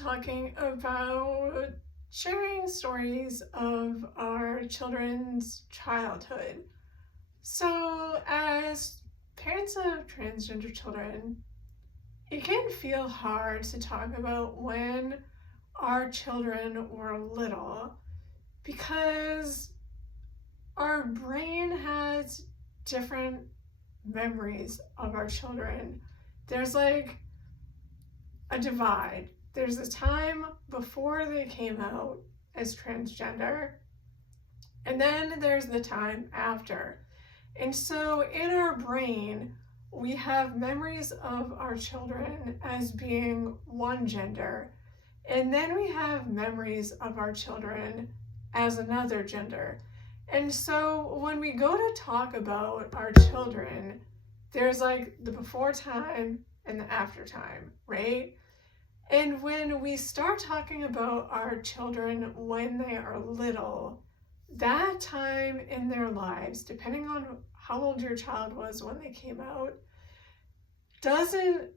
talking about sharing stories of our children's childhood. So, as parents of transgender children, it can feel hard to talk about when our children were little because our brain has different memories of our children. There's like a divide. There's a time before they came out as transgender, and then there's the time after. And so in our brain, we have memories of our children as being one gender, and then we have memories of our children as another gender. And so when we go to talk about our children, there's like the before time and the after time, right? And when we start talking about our children when they are little, that time in their lives, depending on how old your child was when they came out, doesn't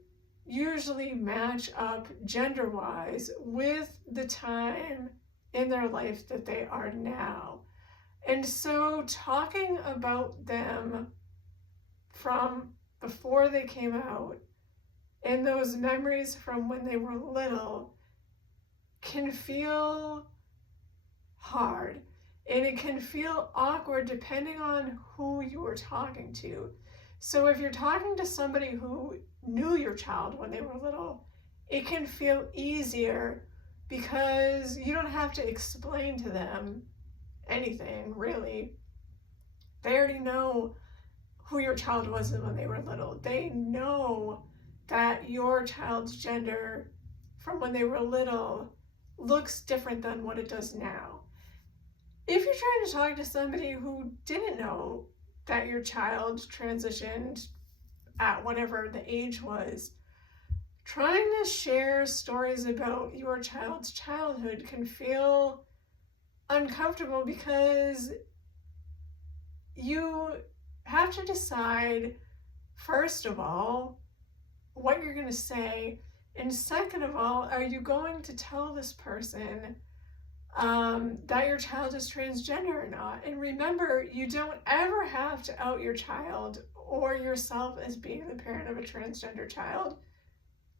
usually match up gender-wise with the time in their life that they are now. And so talking about them from before they came out and those memories from when they were little can feel hard, and it can feel awkward depending on who you are talking to. So if you're talking to somebody who knew your child when they were little, it can feel easier because you don't have to explain to them anything, really. They already know who your child was when they were little. They know that your child's gender from when they were little looks different than what it does now. If you're trying to talk to somebody who didn't know that your child transitioned at whatever the age was, trying to share stories about your child's childhood can feel uncomfortable because you have to decide, first of all, what you're going to say, and second of all, are you going to tell this person that your child is transgender or not? And remember, you don't ever have to out your child or yourself as being the parent of a transgender child,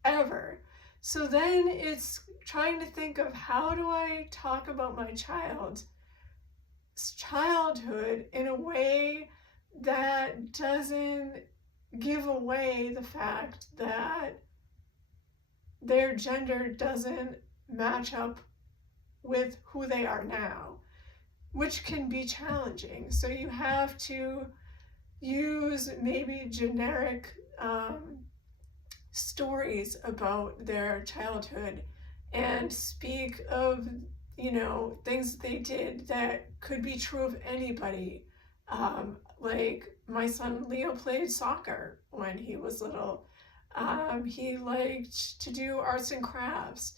ever. So then it's trying to think of, how do I talk about my child's childhood in a way that doesn't give away the fact that their gender doesn't match up with who they are now, which can be challenging. So you have to use maybe generic stories about their childhood and speak of, things they did that could be true of anybody. Like my son Leo played soccer when he was little. He liked to do arts and crafts.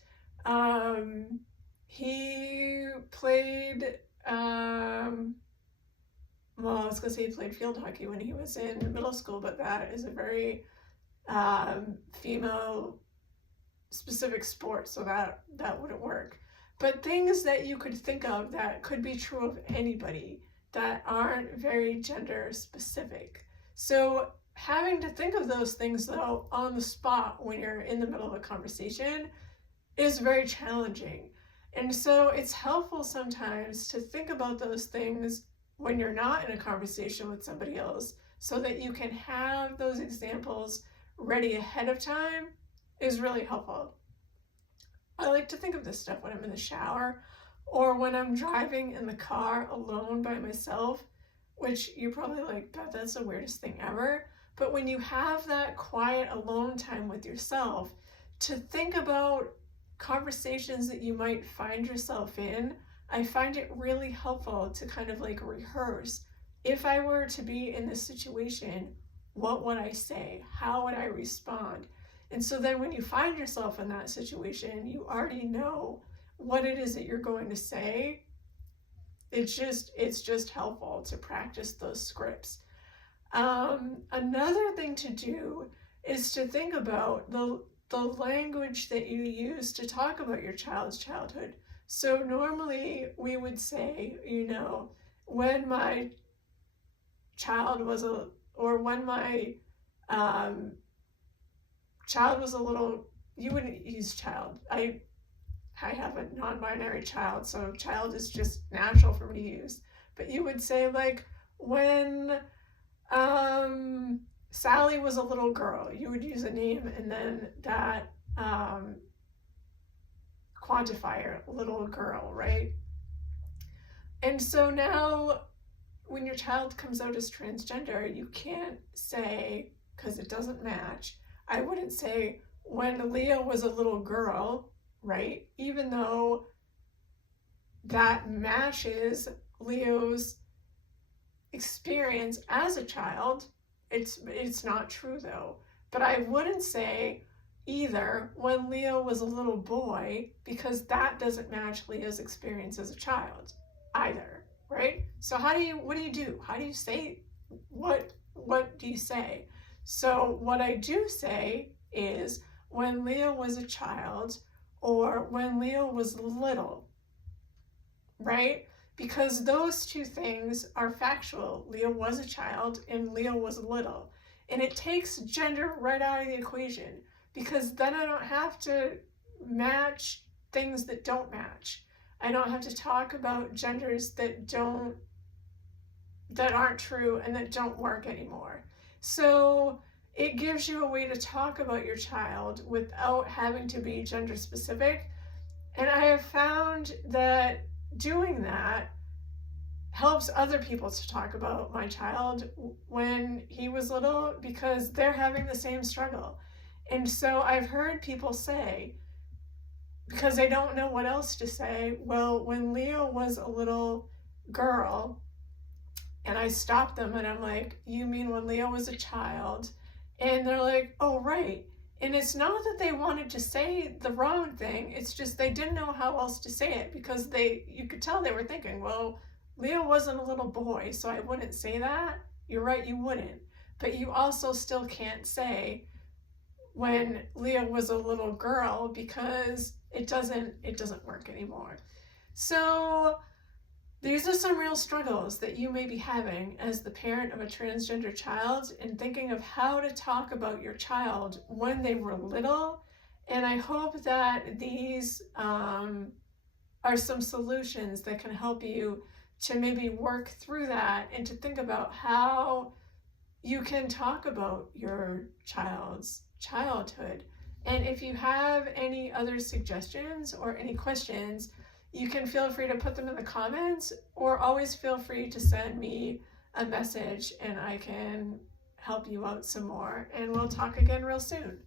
He played, well, I was going to say he played field hockey when he was in middle school, but that is a very female specific sport, so that wouldn't work. But things that you could think of that could be true of anybody that aren't very gender specific. So having to think of those things though on the spot when you're in the middle of a conversation is very challenging. And so it's helpful sometimes to think about those things when you're not in a conversation with somebody else, so that you can have those examples ready ahead of time is really helpful. I like to think of this stuff when I'm in the shower or when I'm driving in the car alone by myself, which you're probably like, Beth, that's the weirdest thing ever. But when you have that quiet alone time with yourself to think about conversations that you might find yourself in, I find it really helpful to kind of like rehearse. If I were to be in this situation, what would I say? How would I respond? And so then when you find yourself in that situation, you already know what it is that you're going to say. It's just helpful to practice those scripts. Another thing to do is to think about the language that you use to talk about your child's childhood. So normally we would say, when my child was or when my child was a little, you wouldn't use child. I have a non-binary child, so child is just natural for me to use. But you would say, like, when Sally was a little girl, you would use a name and then that quantifier, little girl, right? And so now when your child comes out as transgender, you can't say, because it doesn't match, I wouldn't say when Leah was a little girl, right? Even though that matches Leo's experience as a child, it's not true though. But I wouldn't say either when Leo was a little boy, because that doesn't match Leo's experience as a child either, right? So what do you do? How do you say, what do you say? So what I do say is when Leo was a child or when Leo was little, right? Because those two things are factual. Leo was a child and Leo was little. And it takes gender right out of the equation, because then I don't have to match things that don't match. I don't have to talk about genders that aren't true and that don't work anymore. So it gives you a way to talk about your child without having to be gender specific. And I have found that doing that helps other people to talk about my child when he was little, because they're having the same struggle. And so I've heard people say, because they don't know what else to say, well, when Leo was a little girl, and I stopped them and I'm like, you mean when Leo was a child? And they're like, oh, right. And it's not that they wanted to say the wrong thing, it's just they didn't know how else to say it, because you could tell they were thinking, well, Leo wasn't a little boy, so I wouldn't say that. You're right, you wouldn't. But you also still can't say when Leo was a little girl, because it doesn't work anymore. So these are some real struggles that you may be having as the parent of a transgender child, and thinking of how to talk about your child when they were little. And I hope that these are some solutions that can help you to maybe work through that and to think about how you can talk about your child's childhood. And if you have any other suggestions or any questions, you can feel free to put them in the comments, or always feel free to send me a message and I can help you out some more. And we'll talk again real soon.